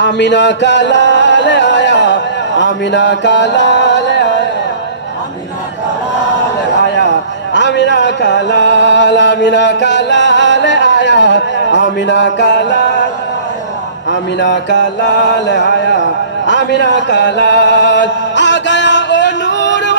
আমিনা কালাল আয়া, আমিনা কালাল আয়া, আমিনা কালাল আমিনা কালাল আয়া, আমিনা কালাল আমিনা কালাল আয়া, আমিনা কালাল। আ গয়া ও নূর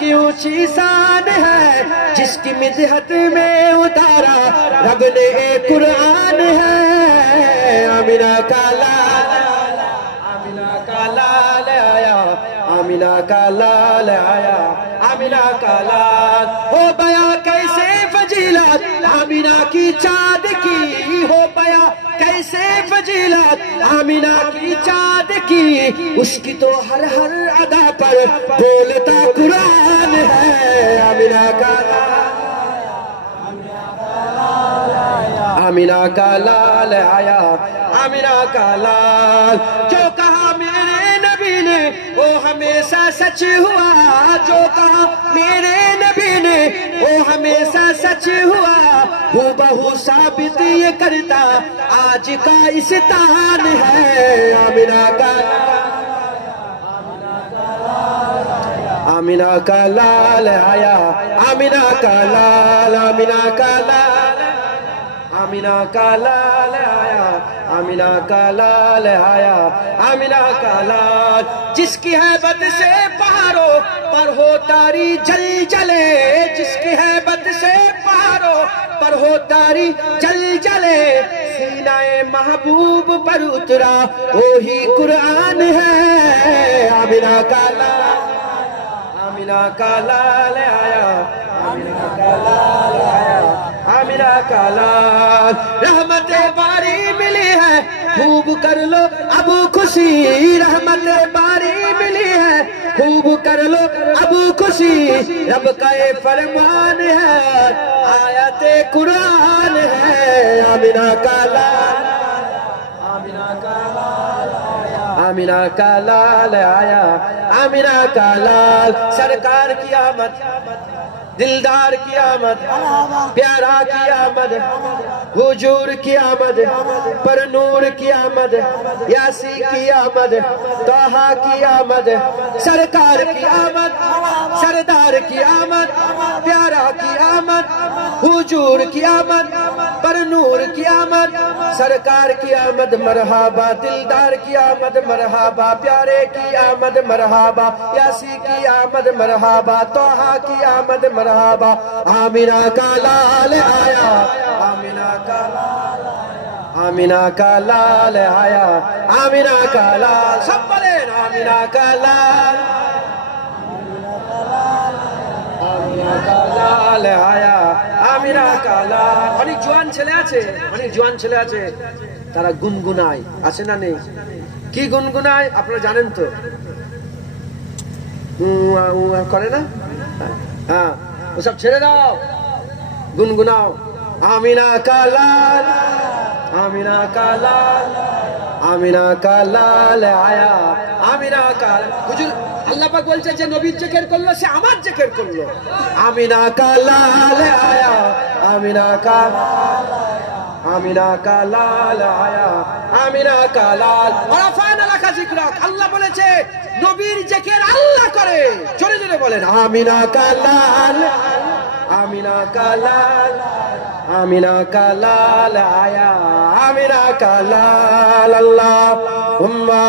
کی اونچی سان ہے، جس کی مدحت میں اتارا رب نے ایک قرآن ہے۔ آمینہ کا لال، آمینہ کا لال آیا، آمینہ کا لال آیا، آمینہ کا لال۔ ہو پیا کیسے فجیلات آمینہ کی چاند کی ہو پیا ایسے فضیلت آمینہ کی چاد کی، اس کی تو ہر ہر ادا پر بولتا قرآن ہے۔ آمینہ کا لال، آمینہ کا لال آیا۔ آمینہ کا لال، جو کہا میرے نبی نے، وہ ہمیشہ سچ ہوا۔ جو کہا میرے نبی وہ ہمیشہ سچ ہوا، وہ بہو ثابت یہ کرتا، آج کا استحان ہے۔ آمینہ کا آمینہ کا لال آیا، آمینہ کا لال، آمینہ کا لال۔ آمینہ کا لال آیا آمینہ کا لال آیا آمینہ کا لال جس کی حیبت سے پہاروں پر ہو تاری جل جلے جس کی حیبت سے پہاروں پر ہو تاری جل جلے سینہ محبوب پر اترا وہی قرآن ہے آمینہ کا لال آمینہ کا لال آیا آمینہ کا لال تیرا کلام رحمت باری ملی ہے، خوب کر لو ابو خوشی۔ رحمت باری ملی ہے، خوب کر لو ابو خوشی۔ رب کا یہ فرمان ہے، آیت قرآن ہے۔ آمنا کا لال، آمینہ کا لال کا لال آیا۔ آمینہ کا لال، سرکار کی آمد۔ دلدار کی آمد پیارا کی آمد حجور کی آمد پر نور کی آمد یاسی کی آمد توہا کی آمد سرکار کی آمد سردار کی آمد پیارا کی آمد حجور کی آمد پر نور کی آمد سرکار کی آمد مرحبا دلدار کی آمد مرحبا پیارے کی آمد مرحبا یاسی کی آمد مرحبا توہا کی آمد مرحبا মারহাবা আমিনা কালাল আয়া আমিনা কালাল আমিনা কালাল আয়া আমিনা কালাল, সব বলেন, আমিনা কালাল অনেক জোয়ান ছেলে আছে, অনেক জোয়ান ছেলে আছে, তারা গুনগুনায়, আছে না নেই? কি গুনগুনায়? আপনারা জানেন তো? করে না? হ্যাঁ।, হ্যাঁ। ওসব ছেড়ে দাও। গুনগুনাও। আমিনা কালাল আমিনা কালাল আমিনা কালাল, আয়া, আমিনা কাল হুজুর, আল্লাহ পাক বলছে যে নবীর জেকের করল, সে আমার জেকের করল। আমিনা কালাল, আয়া, আমিনা কাল আমিনা কালাল, আয়া, আমিনা কালাল। আরাফানা লাকা জিকরাক আল্লাহ বলেছে, নবীর জেকের আল্লাহ বলেন আমিনা কালাল আমিনা কালাল আমিনা কালাল আয়া আমিনা কালাল আল্লাহ উম্মা।